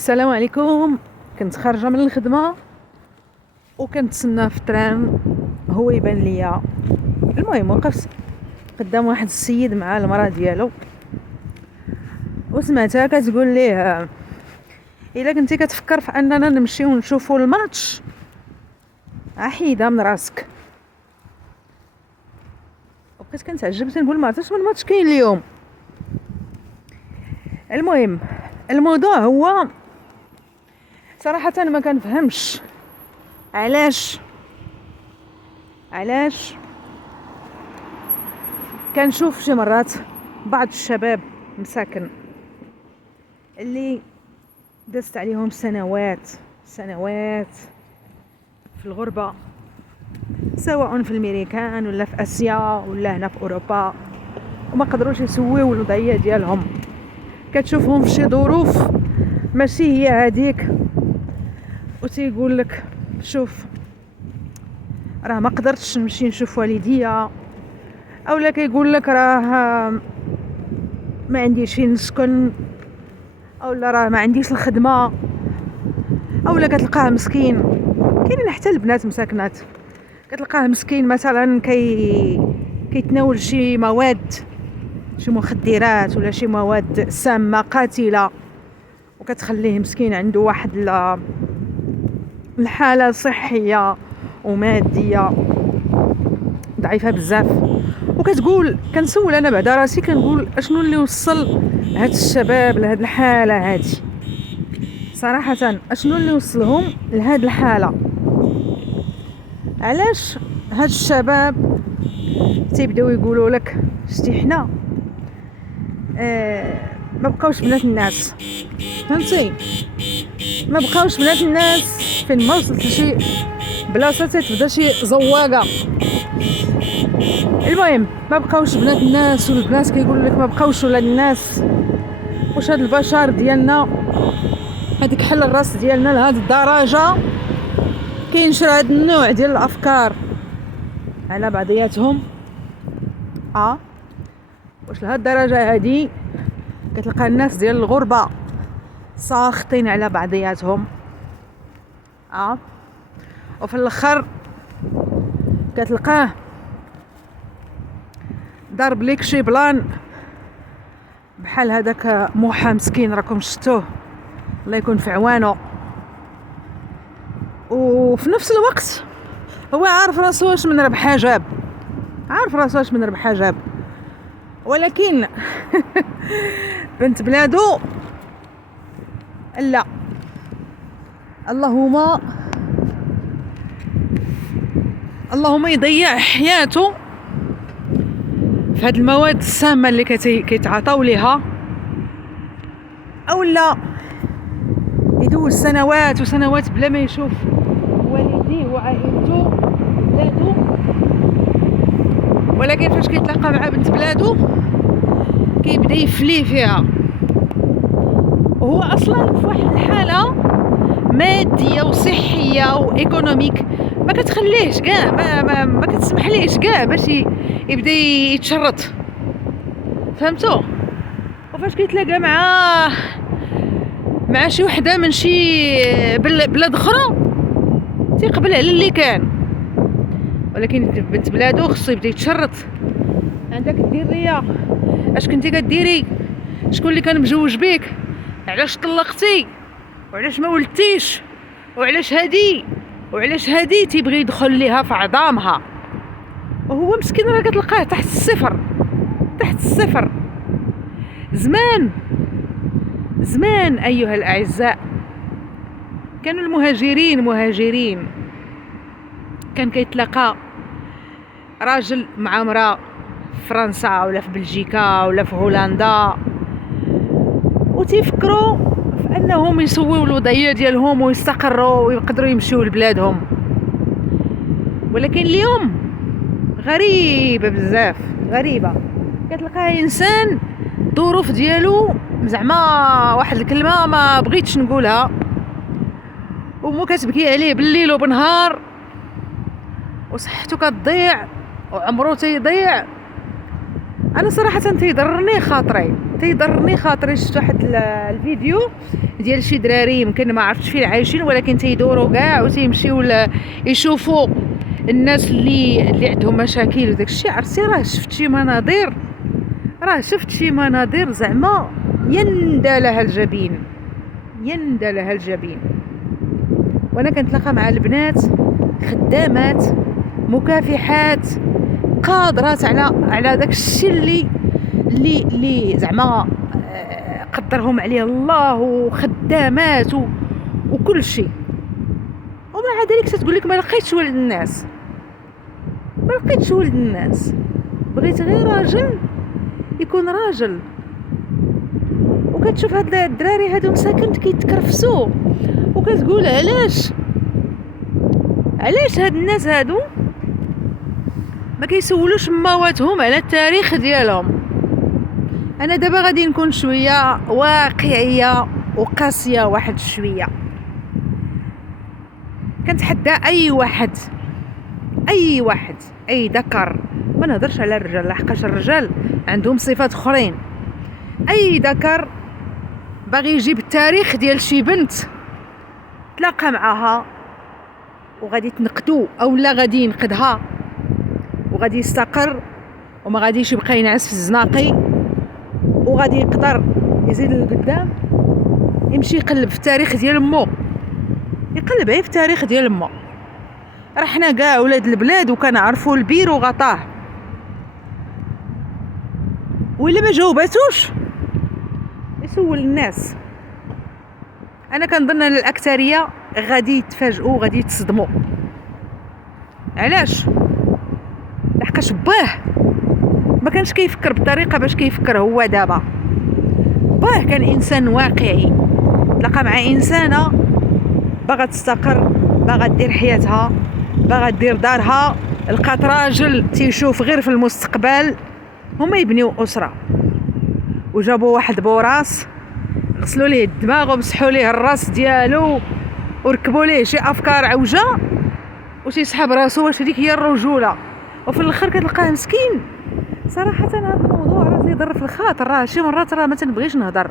السلام عليكم. كنت خارجه من الخدمه وكنتسنى في الترام، هو يبان ليا. المهم وقفت قدام واحد السيد مع المراه ديالو وسمعتها كتقول ليه الا كنتي كتفكر في اننا نمشيو نشوفوا الماتش عحيده من راسك. وبقيت كنتعجبت نقول ما عرفتش من ماتش كاين اليوم. المهم الموضوع هو صراحه ما كنفهمش علاش كنشوف شي مرات بعض الشباب مساكن اللي دازت عليهم سنوات في الغربة، سواء في الميريكان ولا في اسيا ولا هنا في اوروبا، وما قدروش يسويو الوضعيه ديالهم. كتشوفهم في شي ظروف ماشي هي هذيك وتيقول لك شوف راه ما قدرتش نمشي نشوف والديا، اولا كيقول لك راه ما عنديش فين نسكن، اولا راه ما عنديش الخدمه، اولا كتلقاه مسكين. كاينين حتى البنات مساكنات كتلقاه مسكين مثلا كيتناول شي مواد، شي مخدرات ولا شي مواد سامه قاتله، وكتخليه مسكين عنده واحد الحاله صحيه وماديه ضعيفه بزاف. وكتقول كنسول انا بعدا راسي كنقول اشنو اللي وصل هاد الشباب لهاد الحاله هادي؟ صراحه اشنو اللي وصلهم لهاد الحاله؟ علاش هاد الشباب تيبداو يقولوا لك شتي حنا ما بقاوش بنات الناس، فهمتي؟ ما بقاوش بنات الناس فين ما وصلت لشي بلاصه تبدا شي زواقه. المهم ما بقاوش بنات الناس، والبنات كيقول لك ما بقاوش ولاد الناس. واش هاد البشر ديالنا هذيك حل الراس ديالنا لهاد الدرجه كينشر هاد النوع ديال الافكار على بعضياتهم؟ واش لهاد الدرجه هادي كتلقى الناس ديال الغربه ساخطين على بعضياتهم؟ وفي الاخر كتلقاه ضرب ليك شي بلان بحال هذاك موحى مسكين راكم شفتوه، الله يكون في عوانه. وفي نفس الوقت هو عارف راسو واش من ربح جاب، ولكن بنت بلادو لا، اللهم يضيع حياته في هاد المواد السامه اللي كيتعاطاو ليها، او لا يدوز سنوات وسنوات بلا ما يشوف والديه وعائلته بلادو. ولكن فاش كيتلاقى مع بنت بلادو كيبدا يفلي فيها، وهو اصلا في واحد الحاله ماديه وصحيه وايكونوميك ما كتخليهش كاع ما كتسمحليش كاع باش يبدا يتشرط، فهمتوا؟ وفاش كيتلاقى مع شي وحده من شي بلاد اخرى تيقبل على اللي كان. ولكن بنت بلادو خصو يبدا يتشرط، عندك دير ليا اش كنتي كديري، شكون اللي كان مجوج بيك، علاش طلقتي، وعلاش ما ولدتيش، وعلاش هادي تيبغي يدخل ليها في عظامها. وهو مسكين راه كتلقاه تحت الصفر. زمان ايها الاعزاء كانوا المهاجرين كان كيتلاقى راجل مع امراه في فرنسا ولا في بلجيكا ولا في هولندا، وتيفكروا في انهم يسويوا الوضعيه ديالهم ويستقروا ويقدروا يمشيو لبلادهم. ولكن اليوم غريبه بزاف، كتلقى انسان الظروف ديالو زعما واحد الكلمه ما بغيتش نقولها، ومو كتبكي عليه بالليل وبنهار، وصحته كتضيع وعمرو تيضيع. انا صراحه تيضرني خاطري شفت واحد الفيديو ديال شي دراري يمكن ما عرفتش فين عايشين، ولكن تيدوروا كاع وتيمشيو يشوفوا الناس اللي عندهم مشاكل وداك الشيء. عرفتي راه شفت شي مناظر زعما يندى لها الجبين. وانا كنتلاقى مع البنات خدامات مكافحات قادرات على داك الشيء اللي زعما قدرهم عليه الله، وخدامات وكل شيء، ومع ذلك تتقول لك ما لقيتش ولد الناس. بغيت غير راجل يكون راجل. وكتشوف هاد الدراري هادو مساكن كيتكرفسوا، وكتقول علاش هاد الناس هادو ما كيسولوش مواتهم على التاريخ ديالهم. انا دابا غادي نكون شويه واقعيه وقاسيه واحد شويه. كنتحدى اي واحد اي ذكر، ما نهضرش على الرجال لحقاش الرجال عندهم صفات اخرين. اي ذكر باغي يجيب التاريخ ديال شي بنت تلاقى معها وغادي تنقدو او لا غادي ينقدها وغادي يستقر وما غاديش يبقى ينعس في الزناقي، وغادي يقدر يزيد للقدام يمشي يقلب في التاريخ ديال امه، يقلب في التاريخ ديال امه. راه حنا كاع ولاد البلاد وكنعرفوا البير وغطاه، وإلا ما جاوباتوش يسول الناس. انا كنظن ان الاكثريه غادي يتفاجئوا وغادي يتصدموا. علاش؟ لحقاش باه ما كانش كيفكر بالطريقه باش كيفكر هو دابا. باه كان انسان واقعي، تلاقى مع انسانه باغا تستقر، باغا دير حياتها، باغا دير دارها، لقات راجل تيشوف غير في المستقبل. هما يبنيو اسره وجابوا واحد بوراس، غسلوا ليه الدماغ ومسحوا ليه الراس ديالو وركبوا ليه شي افكار عوجه وتيسحب راسو واش هذيك هي الرجوله. وفي الاخر كتلقاه مسكين. صراحه هذا الموضوع راه تيضر في الخاطر. راه شي مرات راه ما تنبغيش نهضر،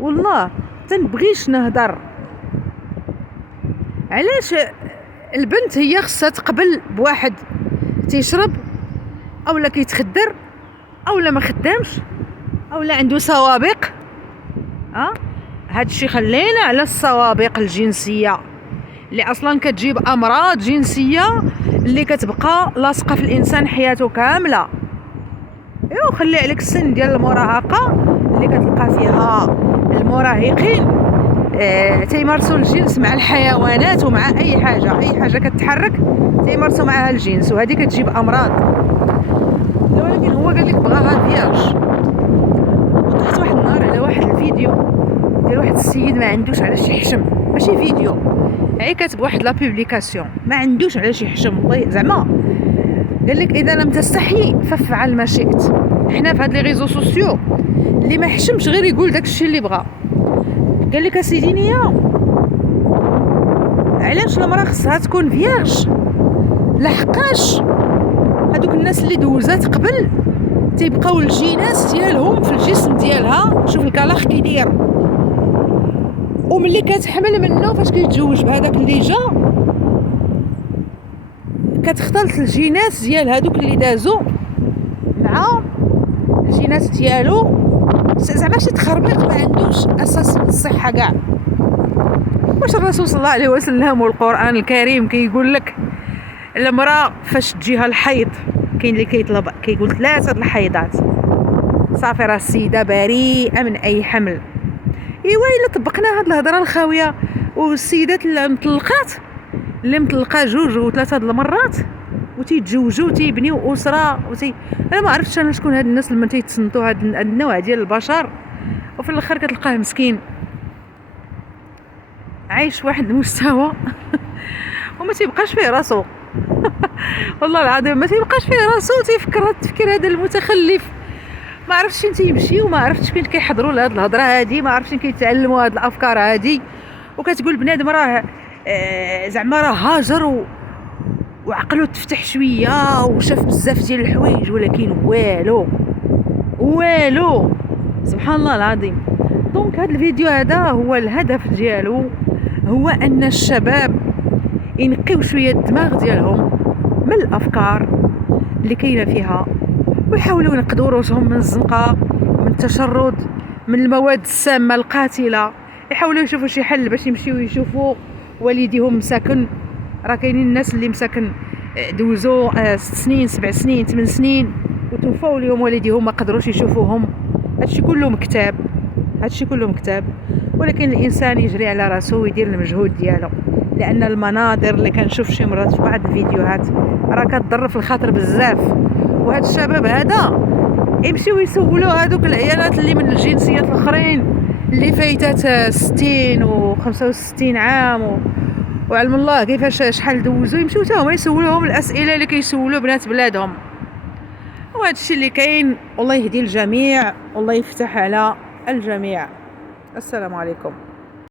والله تنبغيش نهضر. علاش البنت هي خصها تقبل بواحد تيشرب اولا كيتخدر اولا ما خدامش اولا عنده سوابق؟ هاد الشيء خلينا على السوابق الجنسيه اللي اصلا كتجيب امراض جنسيه اللي كتبقى لاصقه في الانسان حياته كامله. خلي عليك السن ديال المراهقه اللي كتلقى فيها المراهقين تيمارسوا الجنس مع الحيوانات ومع اي حاجه كتتحرك تيمارسوا معها الجنس، وهذه كتجيب امراض. ولكن هو قال لك بغاها فياج. وطحت واحد النهار على واحد الفيديو ديال واحد السيد ما عندوش علاش يحشم، ماشي فيديو، كاتب واحد لا بوبليكاسيون ما عندوش علاش يحشم. والله زعما قال لك اذا لم تستحي فافعل ما شئت. حنا في هاد لي ريزو سوسيو اللي ما يحشمش غير يقول داك الشيء اللي بغا. قال لك اسيدي نيا، علاش المراه خصها تكون فياج؟ لحقاش هادوك الناس اللي دوزات قبل تيبقاو الجينات ديالهم في الجسم ديالها. شوف الكلاخ كيدير، وملي كتحمل منه فاش كيتزوج بهذاك اللي جا كتختلط الجينات ديال هادوك اللي دازو مع الجينات ديالو. زعما شي تخربيق ما عندوش اساس الصحه كاع. واش الرسول صلى الله عليه وسلم والقران الكريم كيقول لك المراه فاش تجيها الحيض كاين اللي كيطلب كيقول 3 الحيضات صافي راه السيده بريئه من اي حمل. الا طبقنا هاد الهضره الخاويه والسيدات المطلقات اللي مطلقه 2 و3 المرات وتيتزوجوا وتيبنيو اسره انا ما عرفتش انا شكون هاد الناس اللي تيتصنتوا هاد النوع ديال البشر، وفي الاخر كتلقاه مسكين عايش واحد المستوى وما تيبقاش فيه راسو. والله العظيم ما تيبقاش فيه راسو، تيفكر هاد التفكير هذا المتخلف. ما عرفتش فين تيمشيو، ما عرفتش فين كيحضروا لهاد الهضره هادي، ما عرفتش فين كيتعلموا هاد الافكار هادي. وكتقول بنادم راه زعما راه هاجر وعقله تفتح شويه وشاف بزاف ديال الحوايج، ولكن والو والو. سبحان الله العظيم. دونك هذا الفيديو هذا هو الهدف ديالو هو ان الشباب ينقيو شويه الدماغ ديالهم من الافكار اللي كاينه فيها، ويحاولوا ينقذوا روسهم من الزنقه، من التشرد، من المواد السامه القاتله. يحاولوا يشوفوا شي حل باش يمشيو يشوفوا والديهم مساكن. راه كاينين الناس اللي مساكن دوزوا 6 سنين 7 سنين 8 سنين وتوفاو اليوم والديهم ما قدروش يشوفوهم. هادشي كله مكتاب، هادشي كله مكتاب. ولكن الانسان يجري على راسو ويدير المجهود ديالو، لان المناظر اللي كنشوف شي مرات في بعض الفيديوهات راه كتضر في الخاطر بزاف. وهاد الشباب هذا يمشيو يسولوا هذوك العيالات اللي من الجنسيات الاخرين اللي فايتات 60 و 65 عام وعلم الله كيفاش شحال دوزوا، يمشيو حتى هما يسولوهم الاسئله اللي كيسولوا بنات بلادهم. وهذا الشيء اللي كاين. والله يهدي الجميع والله يفتح على الجميع. السلام عليكم.